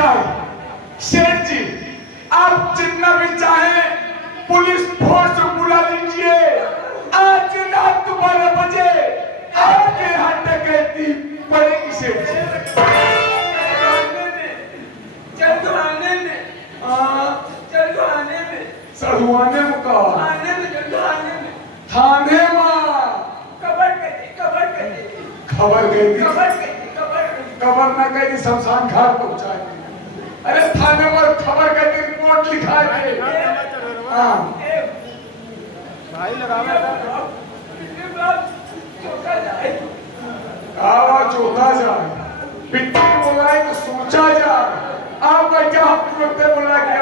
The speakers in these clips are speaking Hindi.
साहब, सेठ जी, आप जितना भी चाहे पुलिस फोर्स बुला लीजिए। आज रात 12 बजे आपके यहाँ डकैती पड़ेगी सेठ जी। सड़ुआने में कहा थाने में खबर ना कही शमशान घाट पहुंचाएंगे। अरे थाने में खबर करके रिपोर्ट लिखाएंगे। हाँ चौथा जाए पिट्टी बुलाए तो सोचा जाए। आप क्या हम बुला के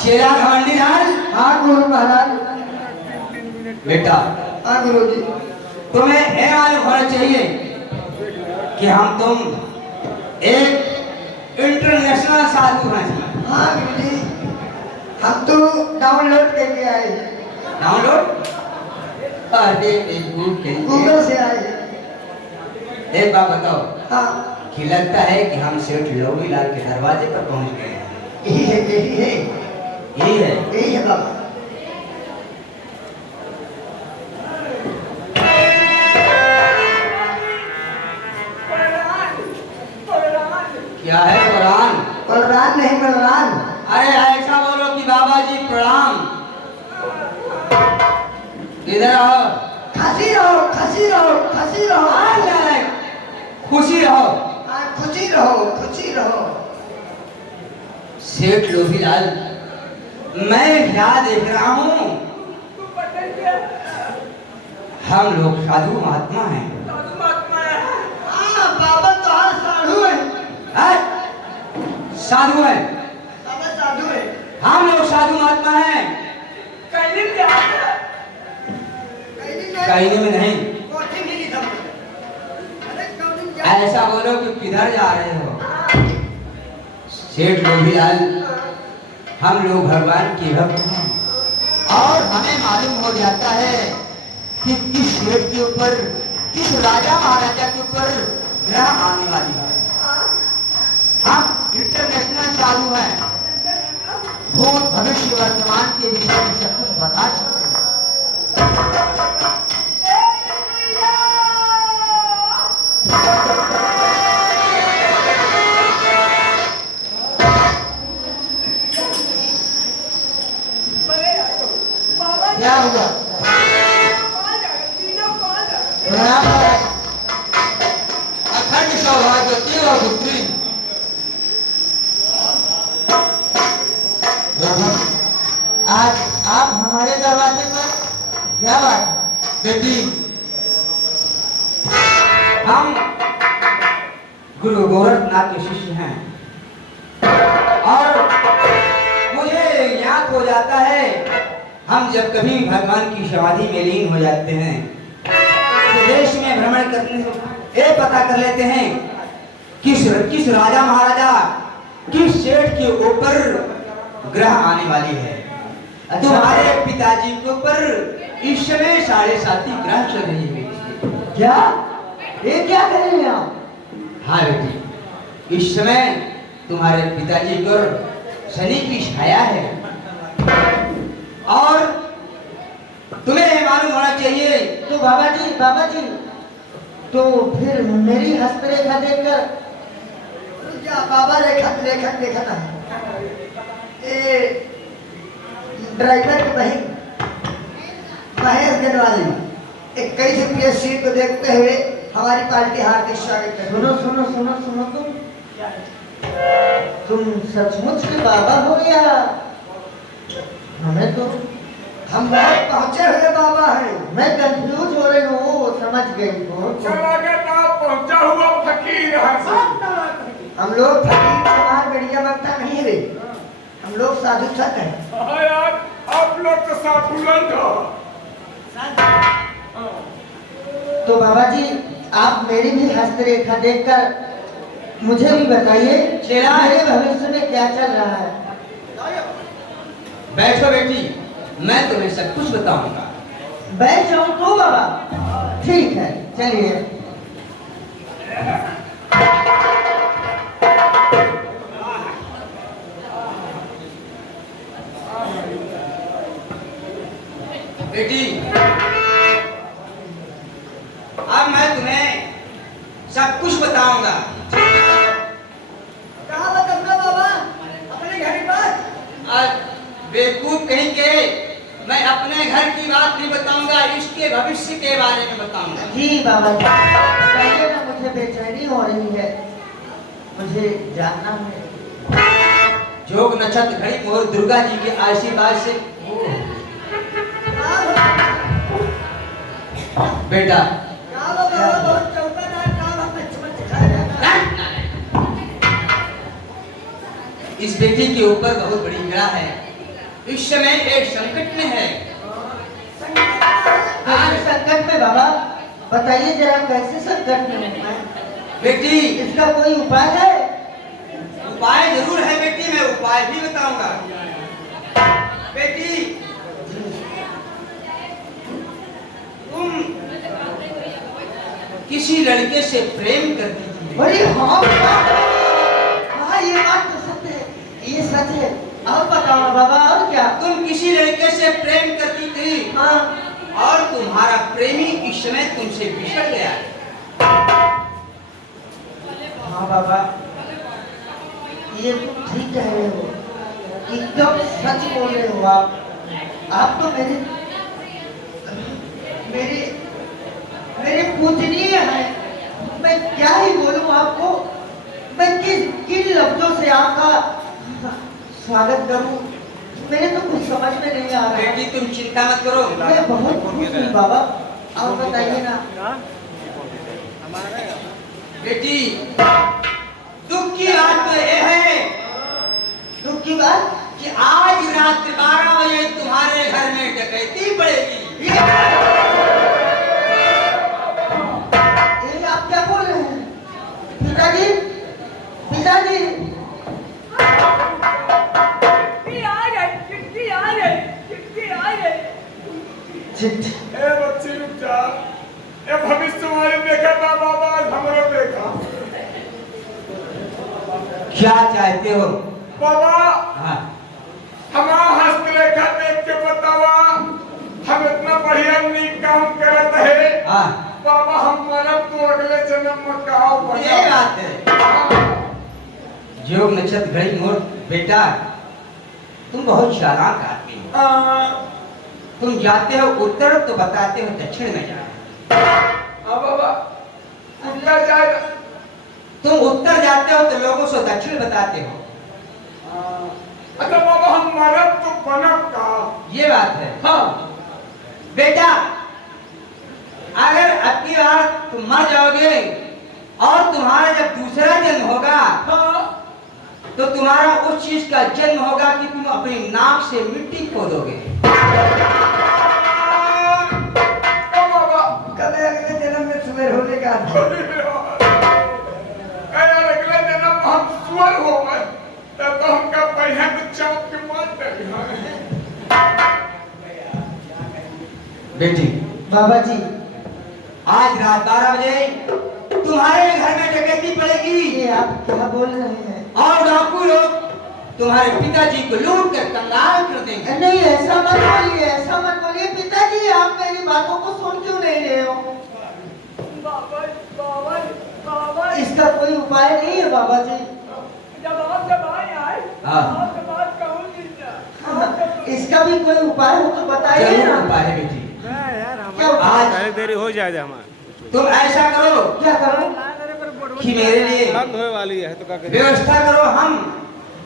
चेला घमंडी लाल। हाँ गुरु महाराज। बेटा हाँ गुरु जी। तुम्हें ये मालूम होना चाहिए कि हम तुम एक इंटरनेशनल साधु हैं। हाँ गुरु जी, हम तो डाउनलोड करके आए हैं। डाउनलोड गूगल से आए हैं। एक बात बताओ। हाँ कि लगता है कि हम सेठ लोही लाल के दरवाजे पर पहुंच गए हैं। यही है यही है यही है यही है बाबा। क्या है कुरान? बलरान नहीं बलरान। अरे ऐसा बोलो कि बाबा जी प्रणाम। इधर आओ। खसी रहो खसी रहो खसी रहो। खुशी रहो। खुशी रहो खुशी रहो। सेठ लोहीलाल, मैं क्या देख रहा हूँ? हम लोग साधु महात्मा हैं। हाँ बाबा तो हाँ साधु है। साधु है। बाबा साधु है। हम लोग साधु महात्मा हैं। कहने में नहीं। ऐसा बोलो कि किधर जा रहे हो? सेठ लोहीलाल, हम लोग भगवान के भक्त हैं और हमें मालूम हो जाता है कि किस सेठ के ऊपर, किस राजा महाराजा के ऊपर ग्रह आने वाली है। हम इंटरनेशनल साधु हैं, भूत भविष्य वर्तमान के विषय में सब कुछ बता सकते हैं। प्रणाम महाराज। अखंड सौभाग्यवती और पुत्री। आज आप हमारे दरवाजे पर, क्या बात है? बेटी, हम गुरु गोरखनाथ के शिष्य हैं और मुझे याद हो जाता है, हम जब कभी भगवान की समाधि में लीन हो जाते हैं तो देश में भ्रमण करने से ये पता कर लेते हैं किस राजा महाराजा, किस सेठ के ऊपर ग्रह आने वाली है। तुम्हारे पिताजी के ऊपर इस समय 7.5 ग्रह चल रही है। क्या? ये क्या कर रहे हैं आप? हाँ बेटी, इस समय तुम्हारे पिताजी पर शनि की छाया है और तुम्हें मालूम होना चाहिए। तो बाबा जी, तो फिर मेरी हस्तरेखा देखकर क्या बाबा लेखन ना ये ड्राइवर की बहन महेश गनवाली 21 रुपये सीट को देखते हुए हमारी पार्टी हार्दिक स्वागत है। सुनो तुम सचमुच के बाबा हो या हमें तो हम बहुत पहुंचे हुए बाबा हैं। मैं कंफ्यूज हो रही हूँ, समझ गई पहुंचा हुआ फकीर है। हम लोग फकीर समाज बढ़िया बनता नहीं है, हम लोग साधु संत हैं। हाँ यार, आप लोग तो साधु संत हो। तो बाबा जी, आप मेरी भी हस्तरेखा देखकर मुझे भी बताइए मेरे भविष्य में क्या चल रहा है। बैठो बेटी, मैं तुम्हें सब कुछ बताऊंगा। बैठ जाऊं तो बाबा? ठीक है, चलिए। बेटी, अब मैं तुम्हें सब कुछ बताऊंगा। कहाँ बताऊंगा बाबा? अपने घर की बात? आज बेवकूफ कहीं के, मैं अपने घर की बात नहीं बताऊंगा, इसके भविष्य के बारे में बताऊंगा। जी बाबा जी, बताइए ना, मुझे बेचैनी हो रही है, मुझे जानना है। जोग नक्षत्र घड़ी मोहर दुर्गा जी के आशीर्वाद से बेटा, इस बेटी के ऊपर बहुत बड़ी ग्रह है, इस समय एक संकट में है। संकट में बाबा? बताइए जरा, कैसे संकट में हूँ मैं? बेटी, इसका कोई उपाय है? उपाय जरूर है बेटी, मैं उपाय भी बताऊंगा। बेटी, तुम किसी लड़के से प्रेम करती थी। अरे हाँ हाँ, ये बात तो सत्य है, ये सच है। अब बताओ बाबा, और क्या? तुम किसी लड़के से प्रेम करती थी। हाँ, और तुम्हारा प्रेमी इस समय तुमसे बिछड़ गया है। हाँ बाबा, ये तुम ठीक कह रहे हो, एकदम सच बोल रहे हो आप तो मेरे पूजनीय हैं। मैं क्या ही बोलूं आपको, मैं किन लफ्जों से आपका स्वागत करूं, मेरे तो कुछ समझ में नहीं आ रहा। बेटी, तुम चिंता मत करो, मैं बहुत खुश हूं बाबा। आप बताइए ना। बेटी, दुख की बात तो ये है, दुख की बात कि आज रात 12 बजे तुम्हारे घर में डकैती पड़ेगी। ये आप क्या बोल रहे हैं? पिताजी, चिट्ठी। ए बच्ची रुक जा, ए भविष्यवाणी देखा था बाबा, आज हमरो देखा। क्या चाहते हो बाबा? हाँ, हमारा हस्तरेखा देख के बतावा, हम इतना बढ़िया नीक काम करत है। हाँ, बाबा, हम मानव तो अगले जन्म में कहाँ ये बात है। जोग नक्षत्र घड़ी मोर बेटा, तुम बहुत चालाक आदमी हो। तुम जाते हो उत्तर तो बताते हो दक्षिण में जाना, हाँ बाबा उत्तर जाएगा। तुम उत्तर जाते हो तो लोगों से दक्षिण बताते हो। अच्छा बाबा हम मरब तो बनब का। ये बात है। हाँ बेटा अगर अब की बार तुम मर जाओगे और तुम्हारा जब दूसरा जन्म होगा हाँ तो तुम्हारा उस चीज का जन्म होगा कि तुम अपनी नाक से मिट्टी खोदोगे। बाबा कभी अगले जन्म में सुमेर होने का अगले जन्म हम सुअर हो गए तो हमका पहिया में चौक के मार देंगे। बेटी बाबा जी आज रात 12 बजे तुम्हारे घर में डकैती पड़ेगी। ये आप क्या बोल रहे हैं? और डाकू लोग तुम्हारे पिताजी को लूट कर कंगाल कर देंगे। नहीं ऐसा मत बोलिए, ऐसा मत बोलिए पिताजी, आप मेरी बातों को सुन क्यों नहीं रहे हो? इसका कोई उपाय नहीं है बाबा जी। इसका भी कोई उपाय हो तो बताइए जरूर ना। उपाय है बेटी। क्या आज देरी हो जाए हमारे तुम ऐसा करो क्या करो? कि मेरे लिए बंद होने वाली है तो क्या करें? व्यवस्था करो। हम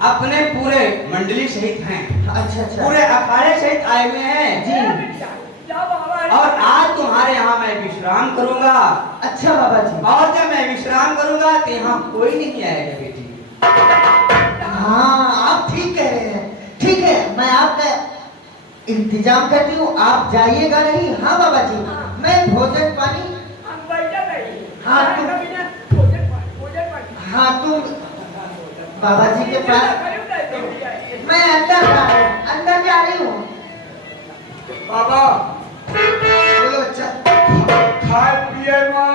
अपने पूरे मंडली सहित हैं, अच्छा अच्छा पूरे अखाड़े सहित आए हुए हैं जी। और आज तुम्हारे यहाँ मैं विश्राम करूंगा। अच्छा बाबा जी। और जब मैं विश्राम करूंगा तो यहाँ कोई नहीं आएगा बेटी। हाँ आप ठीक कह रहे हैं। ठीक है मैं आपका इंतजाम करती हूँ, आप जाइएगा नहीं। हाँ बाबा जी मैं भोजन पानी। हाँ तुम बाबा जी के पास मैं अंदर जा रही हूँ। बाबा बोलो अच्छा। खाए पिए में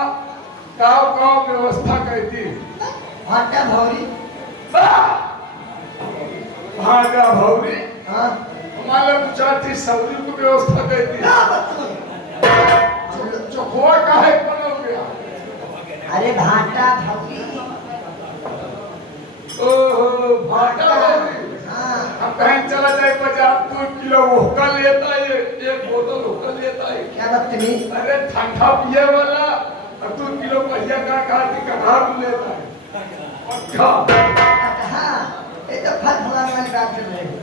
गाँव व्यवस्था कहती भाटा भौरी। भागा भौरी हाँ हमारे गुजराती सब्जी को व्यवस्था कहती क्या बच्चों? चोखवा काहे बनल गया। अरे भाटा भौरी। ओहो भाटा भौरी। हाँ हम कहीं चला जाए बाजार 2 किलो होका लेता है, 1 बोतल होका लेता है। क्या बदतमीज। अरे ठंडा पिए वाला और 2 किलो पहिया का खाती कढ़ार लेता है। अच्छा हाँ ये तो फल फलाने वाली बात चल रही है।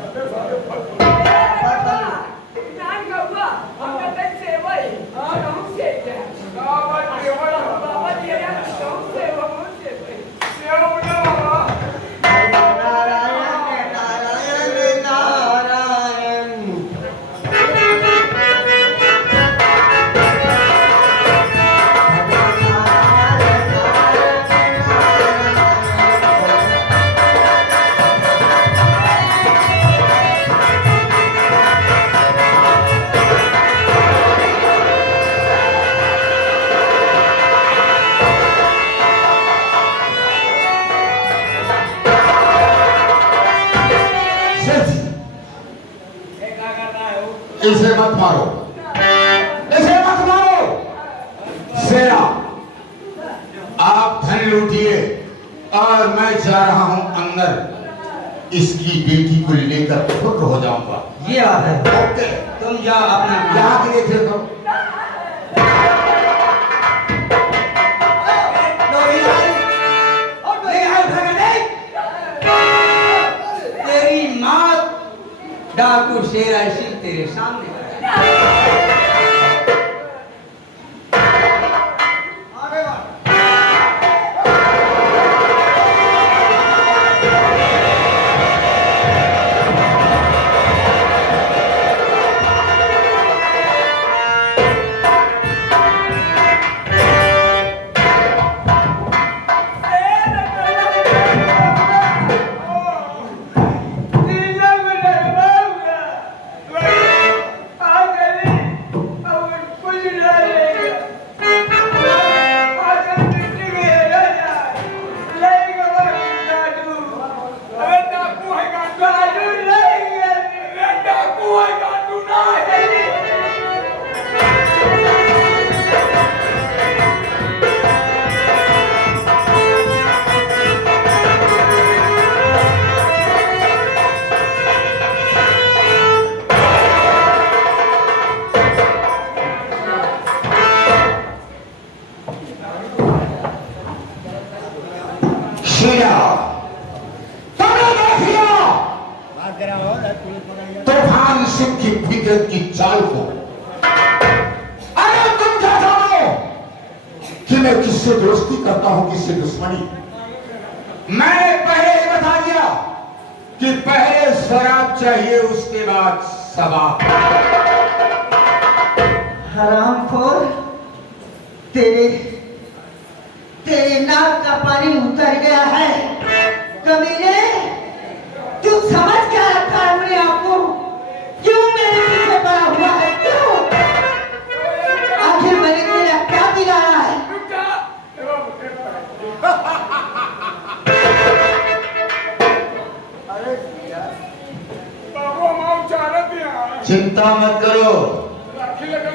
इसे मत मारो, इसे मत मारो। सेना आप धन लूटिए और मैं जा रहा हूं अंदर। इसकी बेटी को लेकर खुद हो जाऊंगा। ये बात है। ओके तुम जाओ अपना यहाँ के लिए फिर करो। तेरी माँ डाकू शेर ऐसी तेरे सामने किससे दोस्ती करता हूं, किससे दुश्मनी। मैंने पहले ही बता दिया कि पहले शराब चाहिए, उसके बाद सबाब। हरामखोर, तेरे नाक का पानी उतर गया है। कमीने, तू समझ क्या रखा है अपने आप को? क्यों मेरे पीछे पड़ा हुआ है? क्यों? आखिर मैंने तेरा क्या बिगाड़ा है? बाबू हम चाहते हैं चिंता मत करो। राखी लगल